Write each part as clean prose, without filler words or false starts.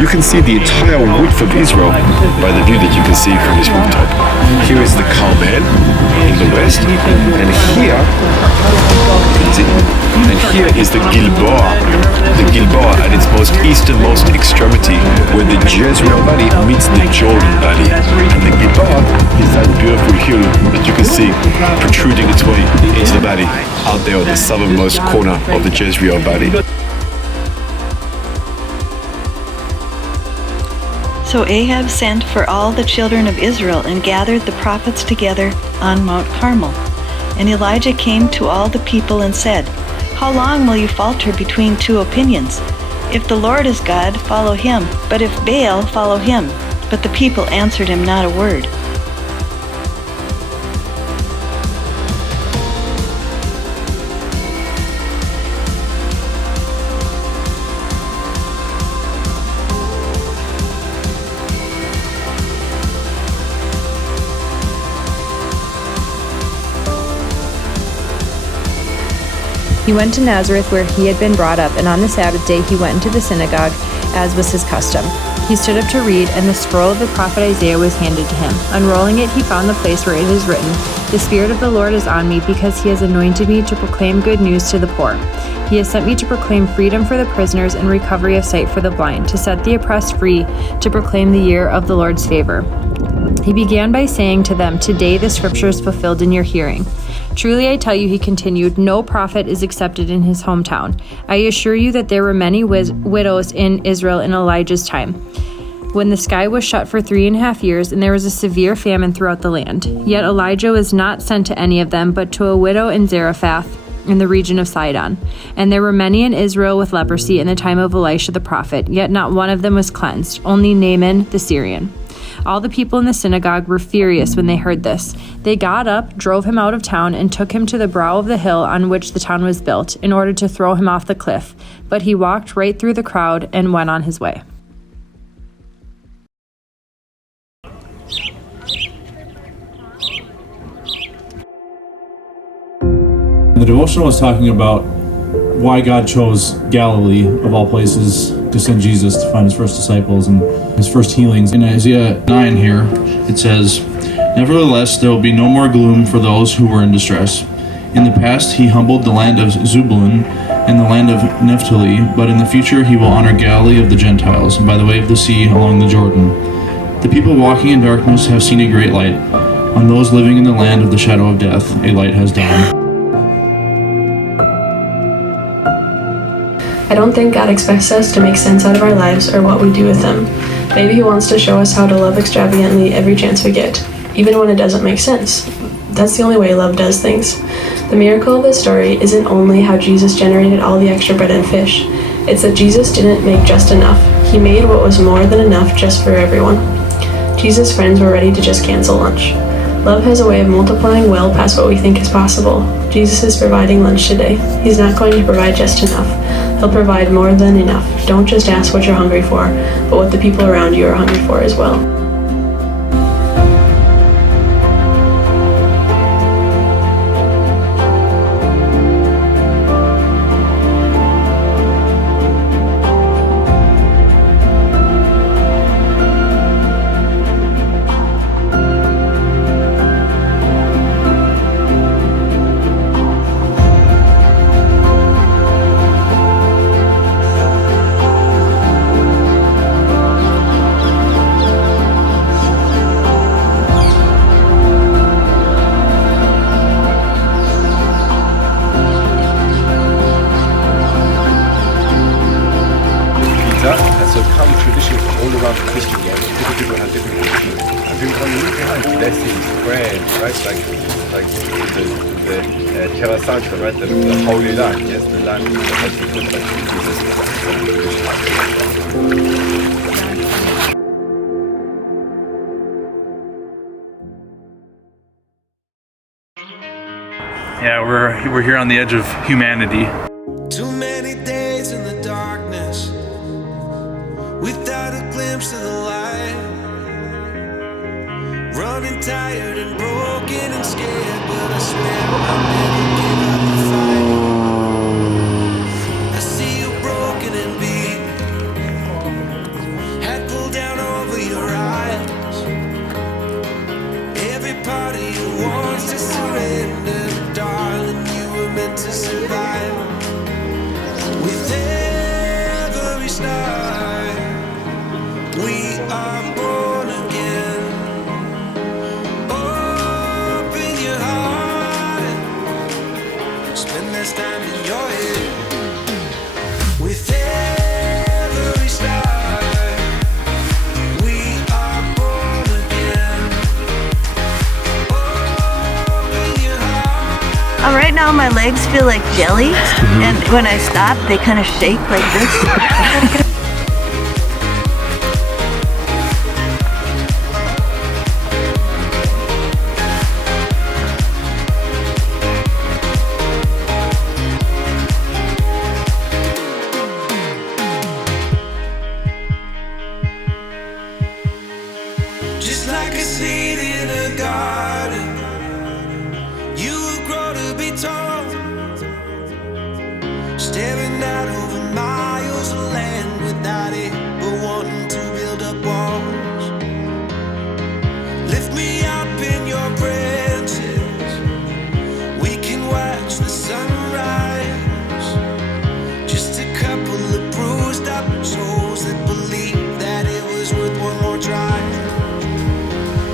You can see the entire width of Israel by the view that you can see from this rooftop. Here is the Carmel in the west, and here is the Gilboa. The Gilboa at its most easternmost extremity, where the Jezreel Valley meets the Jordan Valley. And the Gilboa is that beautiful hill that you can see protruding its way into the valley out there at the southernmost corner of the Jezreel Valley. So Ahab sent for all the children of Israel and gathered the prophets together on Mount Carmel. And Elijah came to all the people and said, "How long will you falter between two opinions? If the Lord is God, follow him, but if Baal, follow him." But the people answered him not a word. He went to Nazareth where he had been brought up, and on the Sabbath day he went into the synagogue, as was his custom. He stood up to read, and the scroll of the prophet Isaiah was handed to him. Unrolling it, he found the place where it is written, "The Spirit of the Lord is on me, because he has anointed me to proclaim good news to the poor. He has sent me to proclaim freedom for the prisoners and recovery of sight for the blind, to set the oppressed free, to proclaim the year of the Lord's favor." He began by saying to them, "Today the scripture is fulfilled in your hearing." "Truly I tell you," he continued, "no prophet is accepted in his hometown. I assure you that there were many widows in Israel in Elijah's time, when the sky was shut for 3.5 years, and there was a severe famine throughout the land. Yet Elijah was not sent to any of them, but to a widow in Zarephath, in the region of Sidon. And there were many in Israel with leprosy in the time of Elisha the prophet, yet not one of them was cleansed, only Naaman the Syrian." All the people in the synagogue were furious when they heard this. They got up, drove him out of town, and took him to the brow of the hill on which the town was built, in order to throw him off the cliff. But he walked right through the crowd and went on his way. The devotional was talking about why God chose Galilee, of all places, to send Jesus to find his first disciples and his first healings. In Isaiah 9 here, it says, "Nevertheless, there will be no more gloom for those who were in distress. In the past, he humbled the land of Zebulun and the land of Naphtali, but in the future he will honor Galilee of the Gentiles, by the way of the sea along the Jordan. The people walking in darkness have seen a great light. On those living in the land of the shadow of death, a light has dawned." I don't think God expects us to make sense out of our lives or what we do with them. Maybe he wants to show us how to love extravagantly every chance we get, even when it doesn't make sense. That's the only way love does things. The miracle of this story isn't only how Jesus generated all the extra bread and fish. It's that Jesus didn't make just enough. He made what was more than enough just for everyone. Jesus' friends were ready to just cancel lunch. Love has a way of multiplying well past what we think is possible. Jesus is providing lunch today. He's not going to provide just enough. He'll provide more than enough. Don't just ask what you're hungry for, but what the people around you are hungry for as well. That's a common tradition all around Christianity. Different people have different religions. I think when you look behind blessings, bread, right? Like the Terra Santa, right? The Holy Land, yes, the land that has been put by Jesus. Yeah, we're here on the edge of humanity. Too many days in the darkness, without a glimpse of the light. Running tired and broken and scared, but I swear I'll never give up the fight. I see you broken and beat, how my legs feel like jelly? And when I stop, they kind of shake like this. Just like a seed in a garden, you will grow to be tall, staring out over miles of land without it, but wanting to build up walls. Lift me up in your branches, we can watch the sunrise. Just a couple of bruised up souls that believe that it was worth one more try.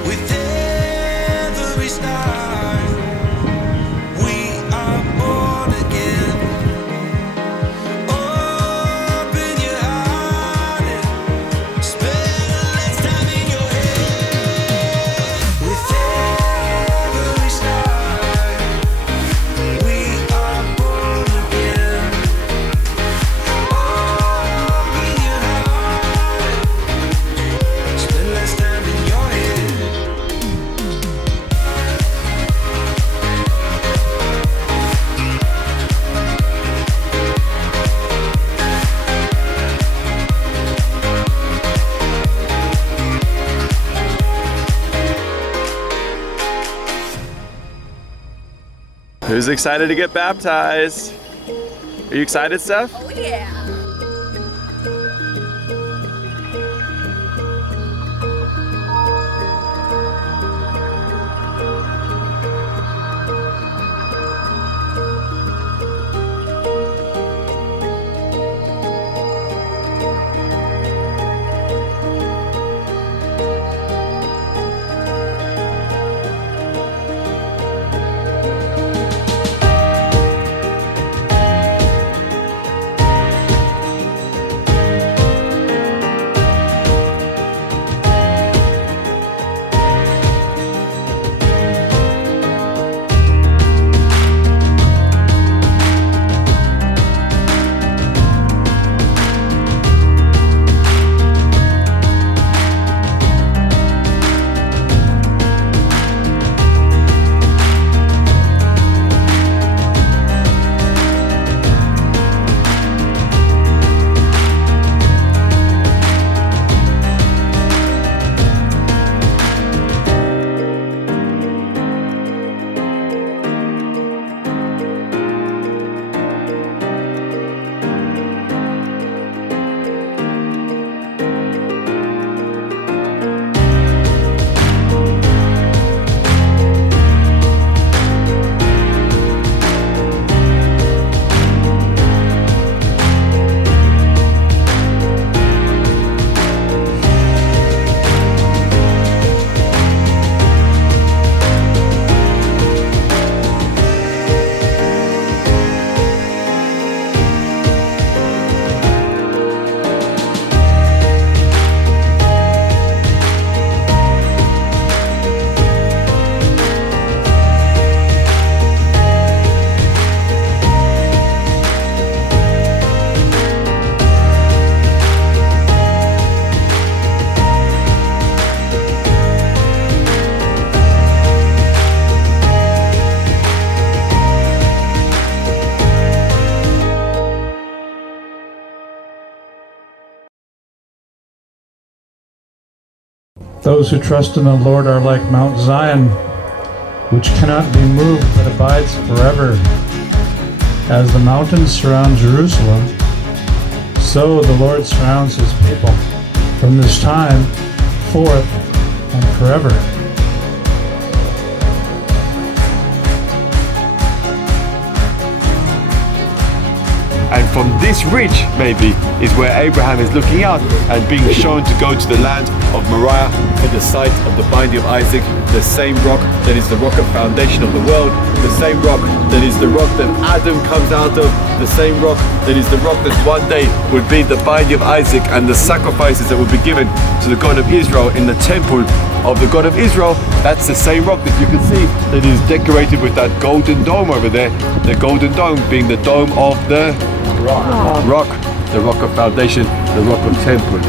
With every star, we are born again. Open your heart and spend less time in your head. With every star, we are born again. Open your heart, spend less time in your head. Who's excited to get baptized? Are you excited, Steph? Oh yeah. Those who trust in the Lord are like Mount Zion, which cannot be moved but abides forever. As the mountains surround Jerusalem, so the Lord surrounds his people from this time forth and forever. And from this ridge, maybe, is where Abraham is looking out and being shown to go to the land of Moriah for the site of the binding of Isaac, the same rock that is the rock of foundation of the world, the same rock that is the rock that Adam comes out of, the same rock that is the rock that one day would be the binding of Isaac and the sacrifices that would be given to the God of Israel in the temple of the God of Israel. That's the same rock that you can see that is decorated with that golden dome over there. The golden dome being the dome of the rock, the rock of foundation, the rock of temple.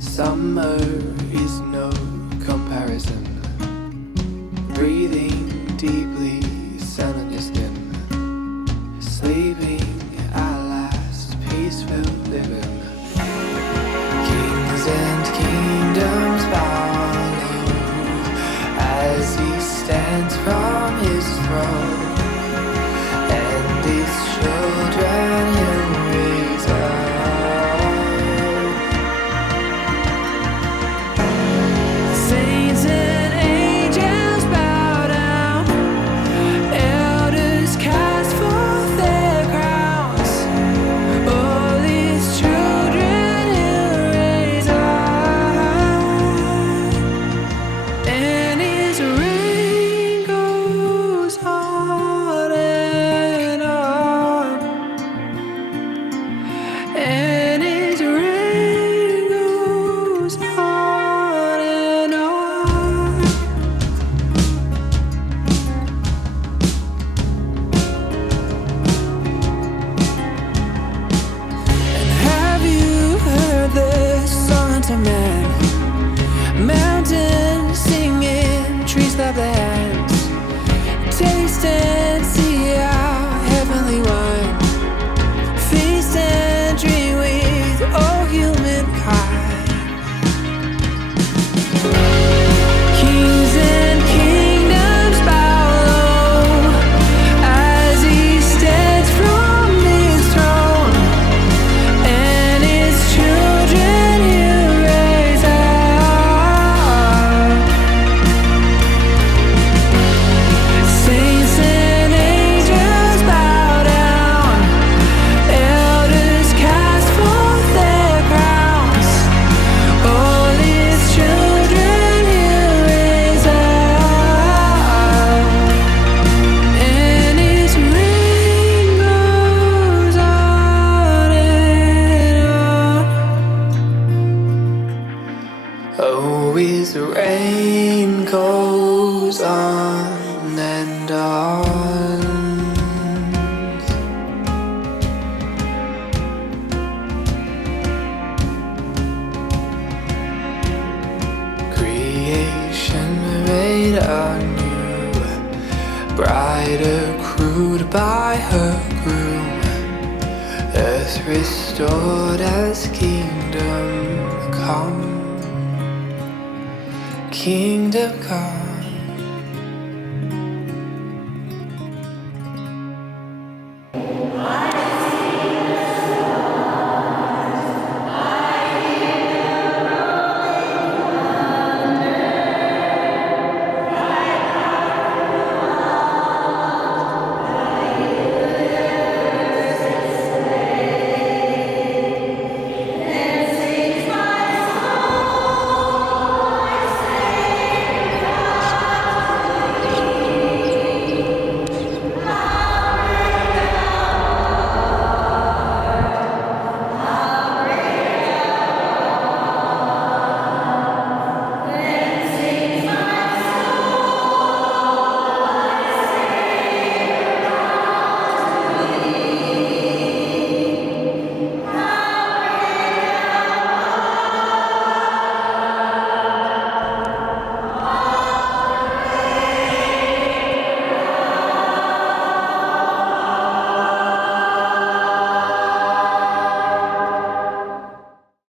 Summer is no comparison. Breathing deeply, sun on your skin. Sleeping at last, peaceful living. Kings and kingdoms bow low as he stands from his throne. And his children he'll raise up. Mountains singing, trees clap their hands. Taste and see our heavenly wine. Feast and dream with all humankind. Kings and kingdoms bow low as he stands from his throne. And his children he'll raise up. Saints and angels bow down. Elders cast forth their crowns. All his children he'll raise up. And his reign goes on and on. Oh, his reign goes on and on. Creation made anew, bride accrued by her groom. Earth restored as kingdom come. Kingdom come.